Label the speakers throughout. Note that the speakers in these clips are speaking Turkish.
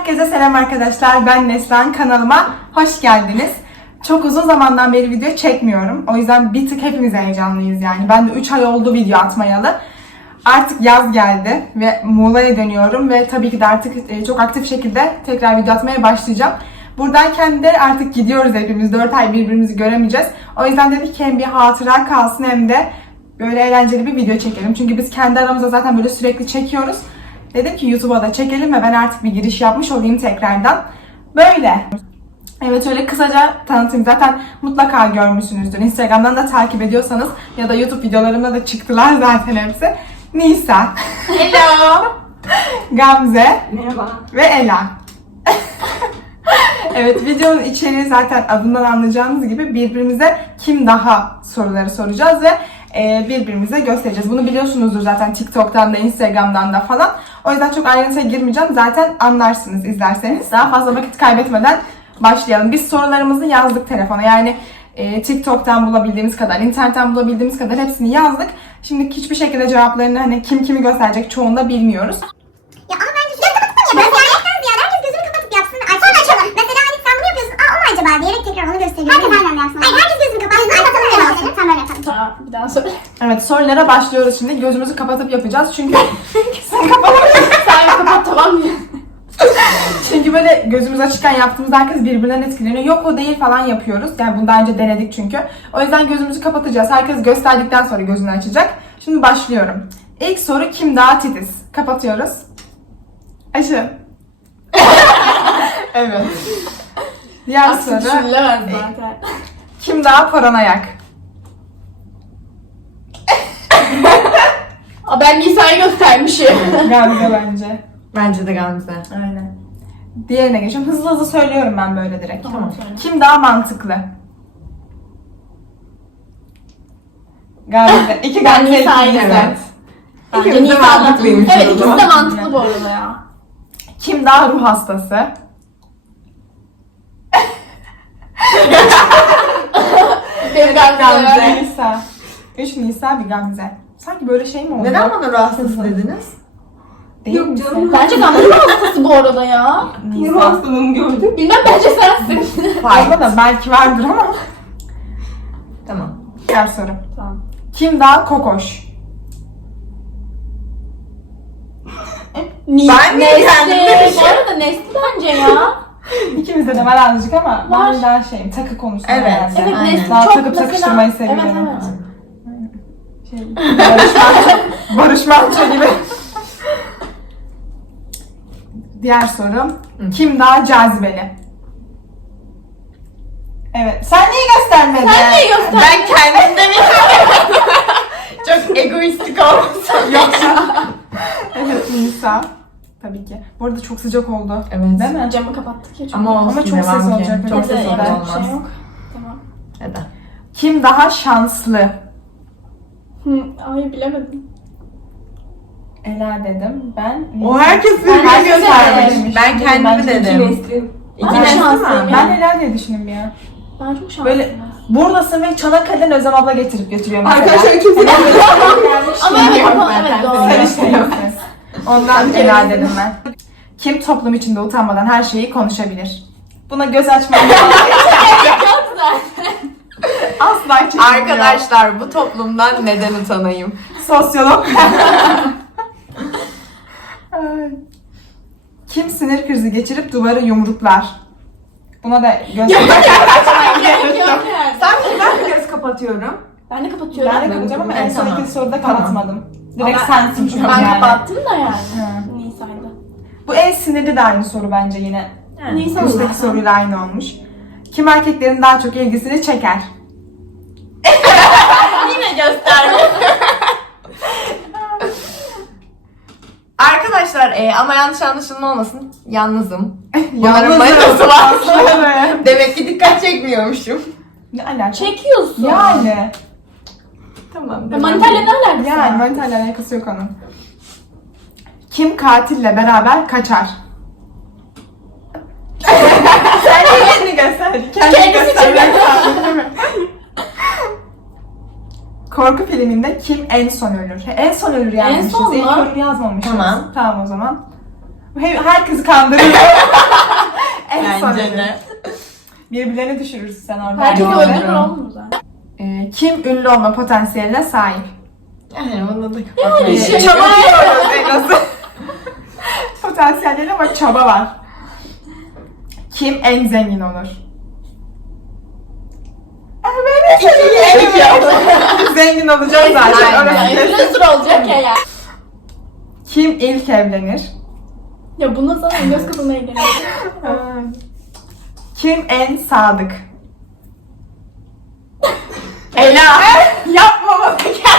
Speaker 1: Herkese selam arkadaşlar. Ben Neslihan, kanalıma hoş geldiniz. Çok uzun zamandan beri video çekmiyorum. O yüzden bir tık hepimiz heyecanlıyız yani. Ben de 3 ay oldu video atmayalı. Artık yaz geldi ve Muğla'ya dönüyorum ve tabii ki de artık çok aktif şekilde tekrar video atmaya başlayacağım. Buradayken de artık gidiyoruz hepimiz. 4 ay birbirimizi göremeyeceğiz. O yüzden dedik ki hem bir hatıra kalsın hem de böyle eğlenceli bir video çekelim. Çünkü biz kendi aramızda zaten böyle sürekli çekiyoruz. Dedim ki YouTube'a da çekelim ve ben artık bir giriş yapmış olayım tekrardan. Böyle. Evet, öyle kısaca tanıtayım. Zaten mutlaka görmüşsünüzdür. Instagram'dan da takip ediyorsanız ya da YouTube videolarımda da çıktılar zaten hepsi. Nisa.
Speaker 2: Hello.
Speaker 1: Gamze.
Speaker 2: Merhaba.
Speaker 1: Ve Ela. Evet, videonun içeriği zaten adından anlayacağınız gibi birbirimize kim daha soruları soracağız ve birbirimize göstereceğiz. Bunu biliyorsunuzdur zaten TikTok'tan da Instagram'dan da falan. O yüzden çok ayrıntıya girmeyeceğim. Zaten anlarsınız izlerseniz. Daha fazla vakit kaybetmeden başlayalım. Biz sorularımızı yazdık telefona. Yani TikTok'tan bulabildiğimiz kadar, internetten bulabildiğimiz kadar hepsini yazdık. Şimdi hiçbir şekilde cevaplarını hani kim kimi gösterecek çoğunu da bilmiyoruz.
Speaker 3: Ya ama bence şunu kapatıp ya. Ben ziyaretten ziyade herkes gözünü kapatıp yapsın. Sonra açalım. Mesela hani sen bunu yapıyorsun. Aa o mu acaba diyerek tekrar onu gösteriyor. Herkes aynen yapsın. Hayır, herkes gözünü kapatsın. Açalım öyle olsun. Sen böyle yapalım.
Speaker 2: Bir daha söyle.
Speaker 1: Evet, sorulara başlıyoruz şimdi. Gözümüzü kapatıp yapacağız çünkü sen kapalı.
Speaker 2: Sen kapat, tamam mı?
Speaker 1: Çünkü böyle gözümüz açıkken yaptığımızda herkes birbirinden etkileniyor. Yok o değil falan yapıyoruz. Yani bunu daha önce denedik çünkü. O yüzden gözümüzü kapatacağız. Herkes gösterdikten sonra gözünü açacak. Şimdi başlıyorum. İlk soru, kim daha titiz? Kapatıyoruz. Aşı. Evet. Diğer
Speaker 2: Aslında
Speaker 1: soru.
Speaker 2: düşünülemez zaten.
Speaker 1: Kim daha paranoyak?
Speaker 2: Ben Nisa'yı göstermişim.
Speaker 1: Gamze bence.
Speaker 4: Bence de Gamze.
Speaker 1: Aynen. Diğerine geçiyorum. Hızlı hızlı söylüyorum ben böyle direkt.
Speaker 2: Tamam, söyle.
Speaker 1: Kim daha mantıklı? Gamze. İki
Speaker 2: Ben
Speaker 1: Gamze,
Speaker 2: Nisa'yı
Speaker 1: iki Nisa.
Speaker 4: Evet.
Speaker 2: Bence
Speaker 4: İkimiz de
Speaker 2: Nisa
Speaker 4: mantıklıymış
Speaker 2: Evet,
Speaker 4: o
Speaker 2: ikisi
Speaker 4: zaman.
Speaker 2: de mantıklı bu arada ya.
Speaker 1: Kim daha ruh hastası?
Speaker 2: Benim Gamze.
Speaker 1: Nisa. 3 Nisa, bir Gamze. Sanki böyle şey mi oldu?
Speaker 4: Neden bana rahatsız dediniz?
Speaker 1: Değil
Speaker 2: Yok
Speaker 1: misin?
Speaker 2: canım. Bence Gamze'nin hastası bu arada ya.
Speaker 1: Nisa.
Speaker 2: hastalığını gördüm. Bilmem, bence sensin.
Speaker 1: Onda da belki vardır ama.
Speaker 4: Tamam.
Speaker 1: Diğer soru.
Speaker 2: Tamam.
Speaker 1: Kim daha kokoş?
Speaker 4: Ben mi kendim
Speaker 2: Nesli. Bu arada Nesli bence ya.
Speaker 1: İkimizde de var azıcık ama
Speaker 2: Var.
Speaker 1: ben daha şeyim, takı konusunda
Speaker 4: Evet,
Speaker 1: herhalde.
Speaker 2: Evet,
Speaker 4: Aynen.
Speaker 2: Nesli
Speaker 1: Daha
Speaker 2: çok
Speaker 1: takıp
Speaker 2: mesela...
Speaker 1: takıştırmayı seviyorum.
Speaker 2: Evet, evet.
Speaker 1: Şey, Barış Manço gibi. Diğer sorum. Kim daha cazibeli? Evet. Sen niye göstermedin?
Speaker 2: Sen niye gösterdin?
Speaker 4: Ben kendimde mi? Çok egoistik olmasın.
Speaker 1: Yoksa. Evet, Nisa. Tabii ki. Bu arada çok sıcak oldu.
Speaker 4: Evet.
Speaker 1: Değil mi?
Speaker 2: Camı kapattık ya.
Speaker 4: Ama olsun,
Speaker 1: Ama çok
Speaker 4: devam
Speaker 1: ses
Speaker 4: ki.
Speaker 1: olacak.
Speaker 4: Çok
Speaker 1: Neyse,
Speaker 4: ses
Speaker 1: yapacak
Speaker 4: olmaz.
Speaker 2: Bir şey yok. Tamam.
Speaker 4: Neden?
Speaker 1: Kim daha şanslı?
Speaker 2: Ay bilemedim.
Speaker 1: Ela dedim. Ben.
Speaker 4: O herkes
Speaker 2: Ben
Speaker 4: birbirini
Speaker 2: de
Speaker 4: göstermiş.
Speaker 1: demiş.
Speaker 4: Ben kendimi
Speaker 1: Bence
Speaker 4: dedim.
Speaker 2: Ben
Speaker 4: İki
Speaker 2: de
Speaker 4: nesli
Speaker 2: şanslıyım
Speaker 4: mi?
Speaker 2: ya.
Speaker 1: Ben Ela diye düşündüm ya.
Speaker 2: Ben çok şanslıyım.
Speaker 1: Böyle buradasın ve Çanakkale'den Özlem abla getirip götürüyor mesela.
Speaker 4: Arkadaşlar kimse gelmedi.
Speaker 2: Ama evet, ama evet doğru.
Speaker 1: Sen işte yoksun. Ondan Ela dedim ben. Kim toplum içinde utanmadan her şeyi konuşabilir? Buna göz açmayın. Asla çekilmiyor.
Speaker 4: Arkadaşlar bu toplumdan neden utanayım?
Speaker 1: Sosyolog. Ay. Kim sinir krizi geçirip duvarı yumruklar? Buna da göz
Speaker 2: Gerek yok yani.
Speaker 4: Sanki ben bir göz kapatıyorum.
Speaker 2: Ben de kapatıyorum.
Speaker 1: Ben de kapatacağım ama en son
Speaker 4: Tamam.
Speaker 1: iki soruda
Speaker 4: Tamam.
Speaker 1: kapatmadım. Direkt
Speaker 2: Ama
Speaker 1: sensin çünkü
Speaker 2: Ben
Speaker 1: yani.
Speaker 2: kapattım da yani.
Speaker 1: Hı.
Speaker 2: Nisa'ydı.
Speaker 1: Bu en sinirli de aynı soru bence yine.
Speaker 2: Nisa
Speaker 1: Üstteki
Speaker 2: zaten.
Speaker 1: soruyla aynı olmuş. Kim erkeklerin daha çok ilgisini çeker?
Speaker 2: Yine gösterme.
Speaker 4: Arkadaşlar ama yanlış anlaşılma olmasın. Yalnızım. Bunların manitası
Speaker 1: Yalnız
Speaker 4: var.
Speaker 1: Evet.
Speaker 4: Demek ki dikkat çekmiyormuşum.
Speaker 1: Ne alaka?
Speaker 2: Çekiyorsun.
Speaker 1: Yani.
Speaker 4: Tamam.
Speaker 2: Manitayla ne alakası var?
Speaker 1: Yani manitayla alakası yok onun. Kim katille beraber kaçar? Sen niye kendini gösterdin?
Speaker 2: Kendisi
Speaker 1: göstermek lazım, değil mi? Korku filminde kim en son ölür? En son ölür yazmışız.
Speaker 2: En son mu?
Speaker 1: İlk ölür yazmamışız.
Speaker 4: Tamam.
Speaker 1: Tamam o zaman. Herkesi kandırıyor. En son
Speaker 4: Bence de.
Speaker 1: birbirlerini düşürürsün sen orada.
Speaker 2: Herkes
Speaker 4: Doğru.
Speaker 2: öldürür oğlum mu zaten?
Speaker 1: Kim ünlü olma potansiyeline sahip?
Speaker 4: Yani bunu da kapatmayalım.
Speaker 2: şey-
Speaker 1: Çaba diyoruz en azı. Potansiyelleri ama çaba var. Kim en zengin olur? Ben de zengin olacağım zaten.
Speaker 4: Aynen.
Speaker 1: Orası kesin.
Speaker 2: Influencer olacak ya ya.
Speaker 1: Kim ilk evlenir?
Speaker 2: Ya buna sana göz kapına ilgileniyor.
Speaker 1: Kim en sadık?
Speaker 2: Ela.
Speaker 1: Yapma bana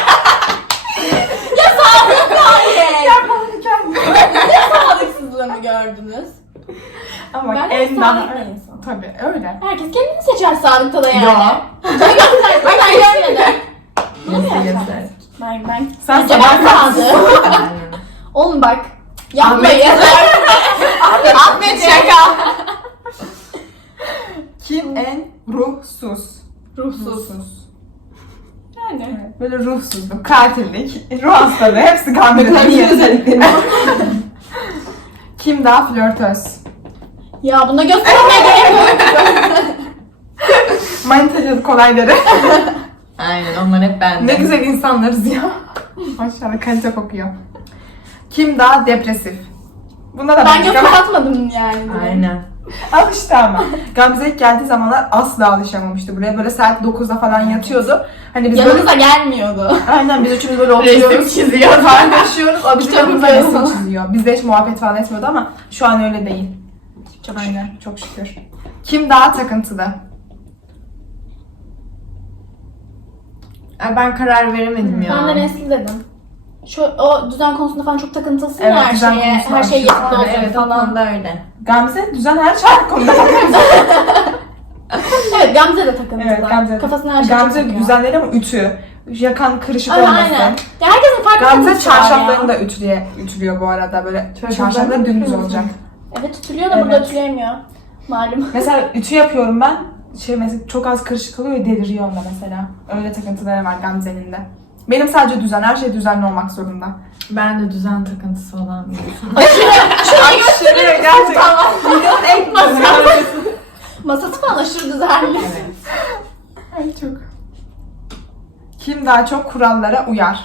Speaker 2: Ya sadık hayır.
Speaker 1: Yapma bana kendini.
Speaker 2: Ne sadıksızlığımı gördünüz?
Speaker 1: Ama
Speaker 2: Ben
Speaker 1: en
Speaker 2: sadık
Speaker 1: daha...
Speaker 2: bir insanım.
Speaker 1: Tabii öyle.
Speaker 2: Herkes kendini seçer sadıkta da yani.
Speaker 4: Ya.
Speaker 2: Ben görmedim.
Speaker 4: Nasıl göster?
Speaker 2: Ben.
Speaker 1: Sen
Speaker 2: Bence
Speaker 1: sabah
Speaker 2: ben sadık. Oğlum bak.
Speaker 4: Ahmet
Speaker 2: Yapmayın.
Speaker 4: Ahmet şaka.
Speaker 1: Kim en ruhsuz?
Speaker 2: Ruhsuz. Yani.
Speaker 1: Evet, böyle ruhsuzluk, katillik, ruh hastalığı hepsi kandırılıyor. Kim daha flörtöz?
Speaker 2: Ya buna göstermeye gerek yok.
Speaker 1: Manitacılık olayları.
Speaker 4: Aynen onlar hep bende.
Speaker 1: Ne güzel insanlarız ya. Maşallah kalite kokuyor. Kim daha depresif? Buna da
Speaker 2: Ben göz
Speaker 1: ama
Speaker 2: kapatmadım yani.
Speaker 4: Aynen.
Speaker 1: alıştı ama. Gamze ilk geldiği zamanlar asla alışamamıştı buraya. Böyle saat 9'da falan yatıyordu. Hani biz böyle...
Speaker 2: Yanımıza gelmiyordu.
Speaker 1: Aynen biz üçümüz böyle oturuyoruz.
Speaker 4: Resim çiziyor.
Speaker 1: Paylaşıyoruz. O bizim
Speaker 2: Kitap
Speaker 1: yanımıza
Speaker 2: okuyor.
Speaker 1: resim çiziyor. Bizde hiç muhabbet falan etmiyordu ama şu an öyle değil. Çok Aynen. Çok şükür. Kim daha takıntılı?
Speaker 4: Ay, ben karar veremedim ya.
Speaker 2: Ben de Nesli dedim. O düzen konusunda falan çok takıntılısın
Speaker 1: Evet,
Speaker 2: ya her
Speaker 1: düzen
Speaker 2: şeye.
Speaker 1: konusunda
Speaker 2: Her şey
Speaker 1: aşırı.
Speaker 2: yakında olacak
Speaker 4: Evet o
Speaker 2: falan.
Speaker 4: konuda öyle.
Speaker 1: Gamze düzen her şey konuda takıntılı.
Speaker 2: Evet Gamze de takıntılı.
Speaker 1: Evet Gamze.
Speaker 2: Kafasına her şey
Speaker 1: Gamze
Speaker 2: takıyor.
Speaker 1: düzenleri ama ütü. Yakan kırışık
Speaker 2: Aynen,
Speaker 1: olmasın.
Speaker 2: aynen. Ya herkesin farklı
Speaker 1: Gamze
Speaker 2: takıntısı var
Speaker 1: çarşaflarını
Speaker 2: ya.
Speaker 1: da ütülüyor bu arada böyle.
Speaker 4: Çarşaflarını
Speaker 1: Çarşafları dümdüz
Speaker 4: ütülüyor
Speaker 1: olacak.
Speaker 2: Evet ütülüyor da burada
Speaker 1: Evet.
Speaker 2: ütüleyemiyor. Malum.
Speaker 1: Mesela ütü yapıyorum ben. Mesela çok az kırışık kalıyor ya deliriyor onda mesela. Öyle takıntıları var Gamze'nin de. Benim sadece düzen, her şey düzenli olmak zorunda.
Speaker 4: Ben de düzen takıntısı olan biriyim.
Speaker 1: Aşırı gerçekten. Videonun en düzenli.
Speaker 2: Masası falan aşırı düzenli.
Speaker 4: Evet.
Speaker 1: Ay çok. Kim daha çok kurallara uyar?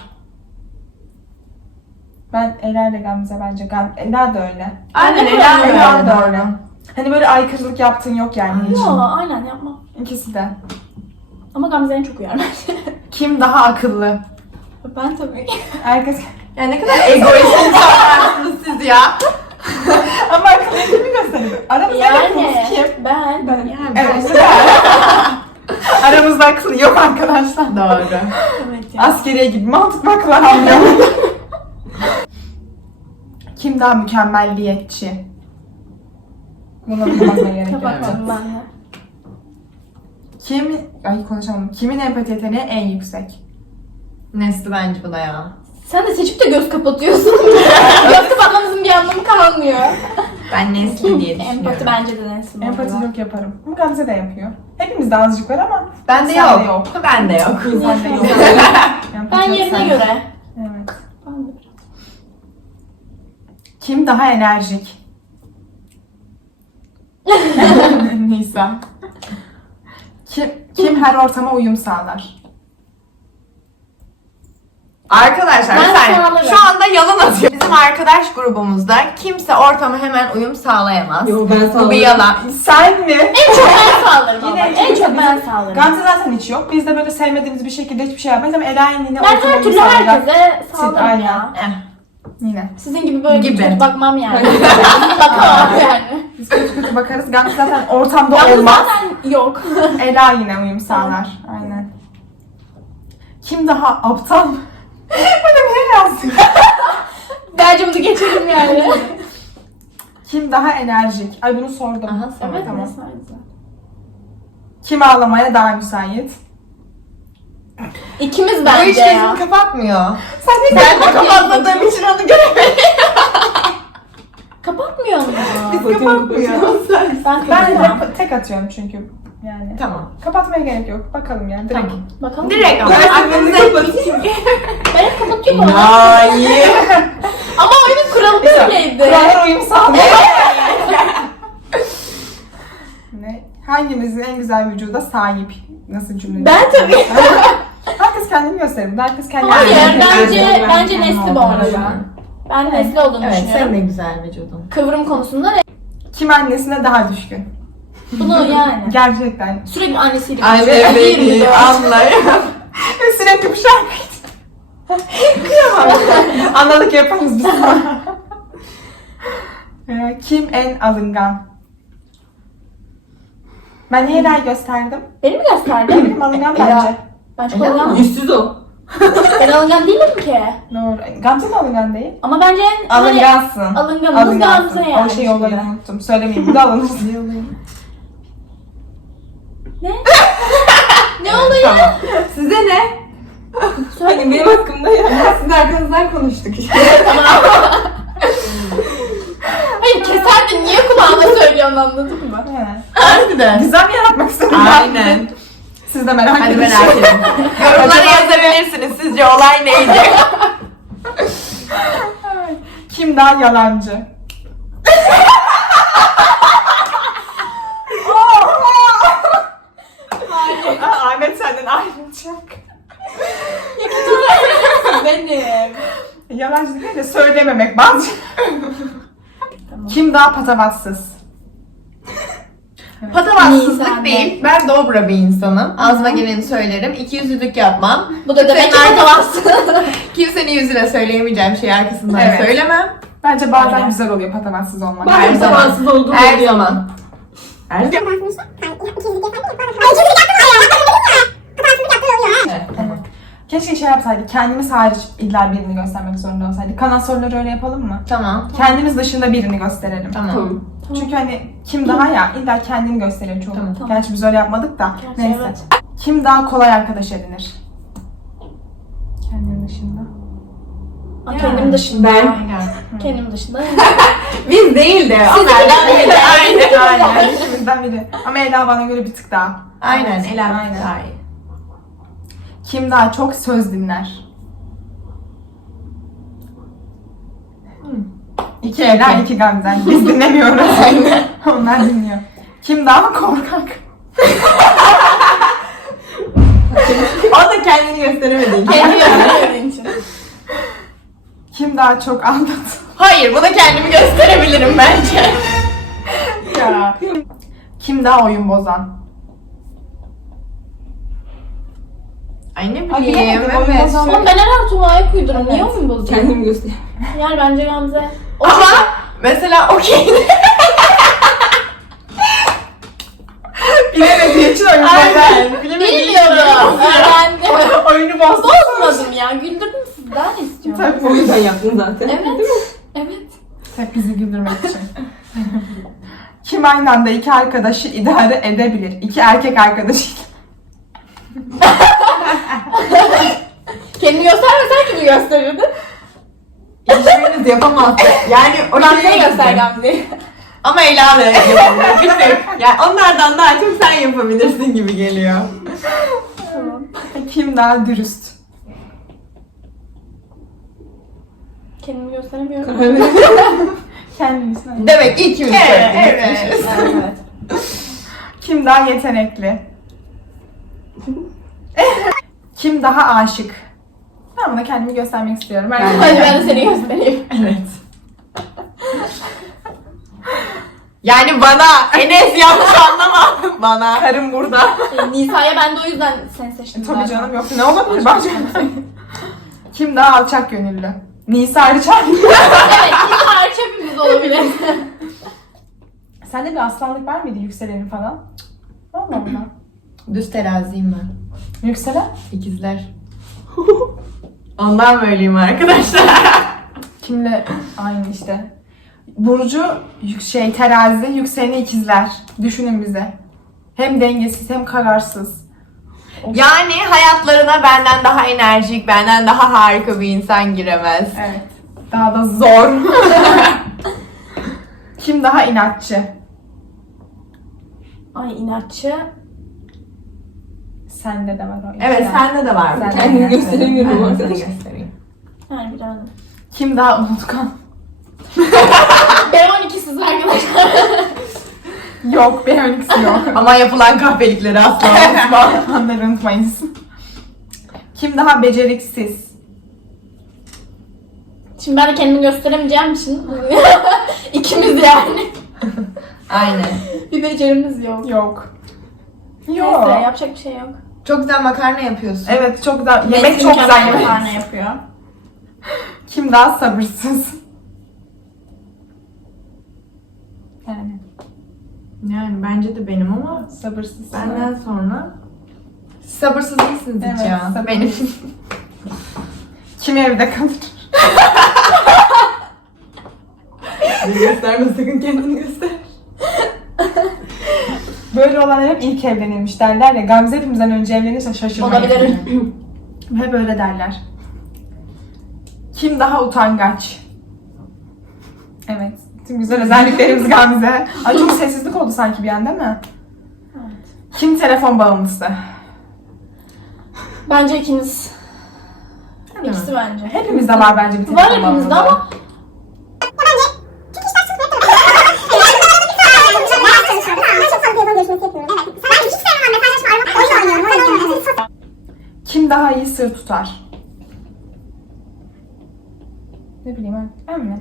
Speaker 1: Ben Ela ile Gamze bence. Ela da öyle.
Speaker 4: Aynen
Speaker 2: Ela da
Speaker 4: Ela
Speaker 1: Ela da öyle. Hani böyle aykırılık yaptığın yok yani hiç.
Speaker 2: Yok aynen yapmam.
Speaker 1: İkisi de.
Speaker 2: Ama Gamze'nin çok uyar bence.
Speaker 1: Kim daha akıllı?
Speaker 2: Ben tabii ki.
Speaker 1: Herkes...
Speaker 4: Ya ne kadar egoist insanlarsınız siz ya.
Speaker 1: Ama akıllı kimi gösteriyor? Aramızda en akıllısı kim?
Speaker 2: Yani ben.
Speaker 1: Evet işte ben. Aramızda akıllı yok arkadaşlar.
Speaker 4: Doğru.
Speaker 2: Evet ya.
Speaker 1: Askeriye gibi mantıklı akıllar anlıyorum. Kim daha mükemmelliyetçi? Bunu bulmazma gerek yok.
Speaker 2: Kapatalım ben de.
Speaker 1: Kim... Ay konuşamadım. Kimin empati yeteneği en yüksek?
Speaker 4: Nesli bence bu da ya.
Speaker 2: Sen de seçip de göz kapatıyorsun. Göz kapatmanızın bir anlamı kalmıyor.
Speaker 4: Ben Nesli diye düşünüyorum.
Speaker 2: Empati bence de Nesli.
Speaker 1: Empati çok yaparım. Ama Gamze de yapıyor. Hepimizde azıcık var ama
Speaker 4: Bende
Speaker 1: sen de
Speaker 4: yok. Bende yok.
Speaker 1: sen de yok.
Speaker 2: Ben yerine göre.
Speaker 1: Evet.
Speaker 2: Ben de.
Speaker 1: Kim daha enerjik? Nisa. Kim her ortama uyum sağlar?
Speaker 4: Arkadaşlar
Speaker 2: Ben
Speaker 4: sen
Speaker 2: sağlarım.
Speaker 4: şu anda yalan atıyor. Bizim arkadaş grubumuzda kimse ortama hemen uyum sağlayamaz.
Speaker 5: Yo, ben
Speaker 4: Bu bir
Speaker 5: sağlarım.
Speaker 4: yalan.
Speaker 1: Sen mi?
Speaker 2: En çok ben sağlarım ama.
Speaker 1: Yine
Speaker 2: En çok ben
Speaker 1: bizim-
Speaker 2: sağlarım.
Speaker 1: Gamze zaten hiç yok. Biz de böyle sevmediğimiz bir şekilde hiçbir şey yapmayız ama Ela'nın yine
Speaker 2: Ben her
Speaker 1: ortamını
Speaker 2: türlü
Speaker 1: sağlayacak.
Speaker 2: herkese sağlarım
Speaker 1: aynen.
Speaker 2: ya.
Speaker 1: Yine.
Speaker 2: Sizin gibi böyle
Speaker 4: Gibi.
Speaker 2: kötü bakmam yani. Bakamam yani.
Speaker 1: Biz kötü kötü bakarız. Gamze zaten ortamda
Speaker 2: Yalnız
Speaker 1: olmaz.
Speaker 2: zaten yok.
Speaker 1: Ela yine uyum sağlar. Aynen. Kim daha aptal? Bana ne yazsın?
Speaker 2: Bence bunu geçelim yani.
Speaker 1: Kim daha enerjik? Ay bunu sordum.
Speaker 4: Aha, sor.
Speaker 2: Evet
Speaker 1: Tamam.
Speaker 2: ne sadece.
Speaker 1: Kim ağlamaya daha müsait?
Speaker 2: İkimiz
Speaker 4: Bu
Speaker 2: bence
Speaker 4: hiç
Speaker 2: ya.
Speaker 4: gözümü kapatmıyor.
Speaker 1: Sen
Speaker 4: Ben de kapatmadığım için onu göremedim.
Speaker 2: Kapatmıyor mu?
Speaker 1: kapatmıyor.
Speaker 2: Ben
Speaker 1: Ben
Speaker 2: kapatamam.
Speaker 1: de tek atıyorum çünkü. Yani.
Speaker 4: Tamam.
Speaker 1: Kapatmaya gerek yok. Bakalım yani. Direkt.
Speaker 4: Tamam.
Speaker 2: Bakalım.
Speaker 4: Direkt ama aklınıza
Speaker 2: Ben hep kapatıyorum.
Speaker 4: Hayır.
Speaker 2: Ama oyunun kuralı Kuralı böyleydi.
Speaker 1: Kurallara uyum sağlıyor. Ne? Hangimizin en güzel vücuda sahip? Nasıl cümle?
Speaker 2: Ben tabii.
Speaker 1: Herkes kendini gösterir. Herkes kendini
Speaker 2: Hayır,
Speaker 1: gösterir.
Speaker 2: bence Nesli bu arada. Ben Nesli olduğunu
Speaker 4: Evet, senin
Speaker 2: düşünüyorum.
Speaker 4: de güzel vücudun.
Speaker 2: Kıvrım konusunda
Speaker 1: Kim annesine daha düşkün?
Speaker 2: bunu yani.
Speaker 1: Gerçekten.
Speaker 2: Sürekli annesiyle
Speaker 4: Anne
Speaker 2: konuşuyor.
Speaker 4: beni anlar.
Speaker 1: Sürekli bu şarkıydı. Kıyamam. Anladık yaparız biz. Kim en alıngan? Ben niye Ela'yı gösterdim?
Speaker 2: Beni mi gösterdi?
Speaker 1: Benim alıngan bence.
Speaker 2: Ben çok alıngan.
Speaker 4: Yüzsüz o.
Speaker 2: Ben alıngan değilim ki.
Speaker 1: Doğru. Gamze de alıngan değil.
Speaker 2: Ama bence en
Speaker 1: Alıngansın.
Speaker 2: alınganımız Gamze yani.
Speaker 1: O şey olayı unuttum. Söylemeyeyim. Bu da alınırsın.
Speaker 2: Ne? Ne oluyor?
Speaker 4: Size ne?
Speaker 2: Söyle.
Speaker 4: Benim hakkımda ya. Sizin arkanızdan konuştuk işte.
Speaker 2: Hayır keserdin niye kulağına söylüyorsun anladın mı?
Speaker 1: He.
Speaker 4: Harbiden.
Speaker 1: Gizem yaratmak istedim.
Speaker 4: Aynen.
Speaker 1: Siz de merak
Speaker 4: Hadi
Speaker 1: edin.
Speaker 4: merak edin. Yorumlara yazabilirsiniz. Sizce olay neydi?
Speaker 1: Kim daha yalancı? Aa, Ahmet senden ayrılacak.
Speaker 2: Benim.
Speaker 1: Yalancı değil de söylememek bazı. Kim daha patavatsız?
Speaker 4: Patavatsızlık
Speaker 2: Nisan
Speaker 4: değil. Ben dobra bir insanım. Ağzıma geleni söylerim. İkiyüzlülük yapmam.
Speaker 2: Bu da demek ki
Speaker 4: Kimsenin
Speaker 2: patavatsız.
Speaker 4: Kimsenin yüzüne söyleyemeyeceğim şeyi arkasından
Speaker 1: Evet.
Speaker 4: söylemem.
Speaker 1: Bence bazen
Speaker 2: Öyle.
Speaker 1: güzel oluyor patavatsız olmak.
Speaker 4: Her zaman.
Speaker 5: olduğum
Speaker 4: Her zaman. Her zaman.
Speaker 1: Keşke şey yapsaydık, kendimiz hariç illa birini göstermek zorunda olsaydık. Kanal soruları öyle yapalım mı?
Speaker 4: Tamam.
Speaker 1: Kendimiz dışında birini gösterelim.
Speaker 4: Tamam.
Speaker 1: Çünkü hani kim daha ya illa kendini gösteriyor çoğu.
Speaker 4: Tamam.
Speaker 1: Gerçi biz öyle yapmadık da.
Speaker 2: Gerçi
Speaker 1: Neyse.
Speaker 2: evet.
Speaker 1: Kim daha kolay arkadaş edinir? Kendinin dışında.
Speaker 2: Aa, kendim dışında.
Speaker 4: Ben.
Speaker 2: Kendim dışında.
Speaker 4: Biz değil de onlardan biri. Aynen.
Speaker 1: Aynen. İkimizden biri. Ama Ela bana göre bir tık daha.
Speaker 4: Aynen. Ela
Speaker 1: Aynen.
Speaker 4: daha iyi.
Speaker 1: Kim daha çok söz dinler? İki Ela, iki Gamze. Biz dinlemiyoruz. Onlar dinliyor. Kim daha korkak?
Speaker 4: O da kendini gösteremedi.
Speaker 2: Kendi gösteremediğin için.
Speaker 1: Kim daha çok aldatır?
Speaker 4: Hayır, bunu kendimi gösterebilirim bence.
Speaker 1: Ya. Kim daha oyun bozan?
Speaker 4: Ay ne
Speaker 1: Ay,
Speaker 4: bileyim,
Speaker 1: bilemedim, oyun
Speaker 4: evet.
Speaker 1: bozan.
Speaker 2: Ama ben her tuğla ayak uydurum. Niye
Speaker 1: Evet.
Speaker 2: oyun bozacağım?
Speaker 5: Kendimi göstereyim.
Speaker 2: Yani bence Gamze. O
Speaker 4: Ama mesela okey.
Speaker 1: Bilemediği için oyun bozan.
Speaker 4: Aynen.
Speaker 2: bilmiyorum. Öğrendim.
Speaker 1: Oyunu bozdu.
Speaker 2: Bozmadım ya. Güldürdüm sizi. Daha ne istiyorum?
Speaker 1: Tabii.
Speaker 5: O yüzden yaptın zaten.
Speaker 2: Evet. Evet.
Speaker 1: Hep bizi güldürmek için. Kim aynı anda iki arkadaşı idare edebilir? İki erkek arkadaşıyla.
Speaker 2: Kendini göstermesen kimi gösterirdin?
Speaker 4: Hiçbiriniz yapamaz. Yani o
Speaker 2: Gamze'yi
Speaker 4: şeyi
Speaker 2: göster Gamze'yi.
Speaker 4: Ama Ela da yapabilir. Bir tek. Yani onlardan daha çok sen yapabilirsin gibi geliyor.
Speaker 1: Kim daha dürüst?
Speaker 2: Kendimi gösteremiyorum.
Speaker 1: Kendisine.
Speaker 4: Demek ki ikimiz
Speaker 1: Evet.
Speaker 4: söyledik.
Speaker 2: Evet.
Speaker 1: Kim daha yetenekli? Kim daha aşık? Ben buna kendimi göstermek istiyorum.
Speaker 2: Hadi ben de seni göstereyim.
Speaker 1: Evet.
Speaker 4: Yani bana Enes yanlış anlama. Bana.
Speaker 1: Karım burada.
Speaker 2: Nisa'ya ben de o yüzden seni seçtim
Speaker 1: Tabii
Speaker 2: zaten.
Speaker 1: canım, yoksa ne olabilir bence? Kim daha alçak gönüllü? Nisa Riçer.
Speaker 2: Evet, Nisa hariç hepimiz olabilir.
Speaker 1: Sende bir aslanlık var mıydı, yükselenin falan? Allah Allah.
Speaker 4: Düz teraziyim ben.
Speaker 1: Yükselen?
Speaker 4: İkizler. Ondan böyleyim arkadaşlar.
Speaker 1: Kimle aynı işte. Burcu terazi, yükseleni ikizler. Düşünün bize. Hem dengesiz hem kararsız.
Speaker 4: Yani hayatlarına benden daha enerjik, benden daha harika bir insan giremez.
Speaker 1: Evet. Daha da zor. Kim daha inatçı?
Speaker 2: Ay inatçı.
Speaker 1: Sende de var o.
Speaker 4: Evet,
Speaker 1: Yani.
Speaker 4: sende de var.
Speaker 1: Sen-
Speaker 5: Kendimi gösteremiyorum
Speaker 4: Ben de
Speaker 5: arkadaşlar.
Speaker 4: seni göstereyim.
Speaker 2: Yani bilemedim.
Speaker 1: Kim daha unutkan?
Speaker 2: Beceriksizsiniz arkadaşlar.
Speaker 1: Yok, benimkisi yok.
Speaker 4: Ama yapılan kahpelikleri asla unutma.
Speaker 1: Onları unutmayız. Kim daha beceriksiz?
Speaker 2: Şimdi ben de kendimi gösteremeyeceğim için. İkimiz yani.
Speaker 4: Aynen.
Speaker 2: Bir becerimiz yok.
Speaker 1: Yok.
Speaker 2: Neyse
Speaker 1: Yok.
Speaker 2: yapacak bir şey yok.
Speaker 4: Çok güzel makarna yapıyorsun.
Speaker 1: Evet, çok güzel. Yemek
Speaker 2: Nesli
Speaker 1: çok güzel
Speaker 2: mükemmel
Speaker 1: yemek.
Speaker 2: makarna yapıyor.
Speaker 1: Kim daha sabırsız? Yani
Speaker 4: Yani bence de benim ama
Speaker 1: sabırsız.
Speaker 4: benden sonra sabırsız değilsiniz hiç
Speaker 1: Evet,
Speaker 4: ya.
Speaker 1: sabırsız.
Speaker 4: Benim.
Speaker 1: Kim evde kalır?
Speaker 4: Beni gösterme, sakın kendini göster.
Speaker 1: Böyle olanlar hep ilk evlenilmiş derler ya. Gamze hepimizden önce evlenirse şaşırmayın.
Speaker 2: Olabilir.
Speaker 1: Hep öyle derler. Kim daha utangaç? Evet. Tüm güzel özelliklerimiz Gamze. Ay çok sessizlik oldu sanki bir an, değil mi?
Speaker 2: Evet.
Speaker 1: Kim telefon bağımlısı?
Speaker 2: Bence ikiniz.
Speaker 4: Değil mi?
Speaker 2: İkisi bence.
Speaker 1: Hepimizde var bence bir telefon
Speaker 2: Var hepimizde
Speaker 1: bağımlılığı.
Speaker 2: ama
Speaker 1: Kim daha iyi sır tutar? Ne bileyim ben mi?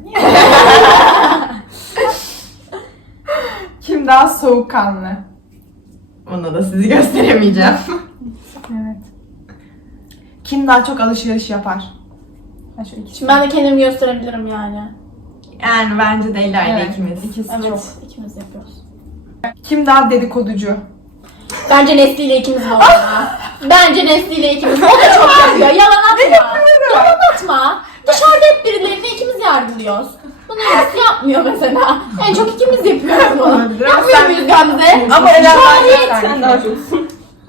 Speaker 1: Kim daha soğukkanlı?
Speaker 4: Onu da sizi gösteremeyeceğim.
Speaker 1: Evet. Kim daha çok alışveriş yapar? Ha, şu ikisi.
Speaker 2: şimdi ben de kendimi gösterebilirim yani.
Speaker 4: Yani bence de Ela ile
Speaker 1: Evet,
Speaker 4: ikimiz.
Speaker 1: ikisi
Speaker 2: Evet,
Speaker 1: çok.
Speaker 2: ikimiz yapıyoruz.
Speaker 1: Kim daha dedikoducu?
Speaker 2: Bence Nesli ile ikimiz var. Bence Nesli ile ikimiz. O da çok yapıyor. Yalan atma. Yalan atma. Dışarıda hep birilerini ikimiz yargılıyoruz. Bunu Nesli yapmıyor mesela. En çok ikimiz yapıyoruz bunu.
Speaker 1: Olabilir.
Speaker 2: Yapmıyor
Speaker 1: Sen-
Speaker 2: muyuz Gamze?
Speaker 1: Ama Ela
Speaker 2: Şahit.
Speaker 1: daha
Speaker 2: Sen daha çoksun.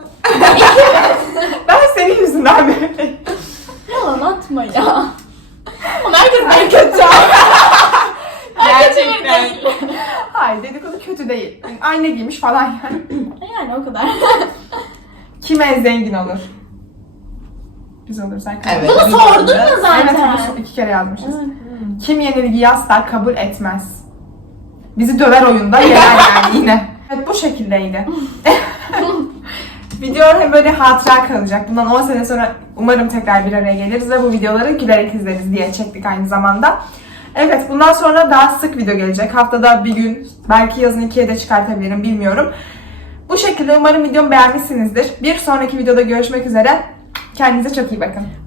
Speaker 1: Ben senin yüzünden böyle.
Speaker 2: Yalan atma ya. Ama herkes ben kötü.
Speaker 1: Gerçekten.
Speaker 2: Değil.
Speaker 1: Hayır, dedikodu kötü değil. Yani ayna giymiş falan yani.
Speaker 2: Yani o kadar.
Speaker 1: Kim en zengin olur? Biz oluruz arkadaşlar.
Speaker 4: Evet.
Speaker 2: Bunu sordun mu
Speaker 1: Evet,
Speaker 2: zaten?
Speaker 1: bunu 2 kere yazmışız. Kim yenilgiyi asla kabul etmez? Bizi döver oyunda yener yani yine. Evet, bu şekildeydi. Video hem böyle hatıra kalacak. Bundan 10 sene sonra umarım tekrar bir araya geliriz ve bu videoları gülerek izleriz diye çektik aynı zamanda. Evet, bundan sonra daha sık video gelecek. Haftada bir gün, belki yazın 2'ye de çıkartabilirim, bilmiyorum. Bu şekilde umarım videomu beğenmişsinizdir. Bir sonraki videoda görüşmek üzere. Kendinize çok iyi bakın.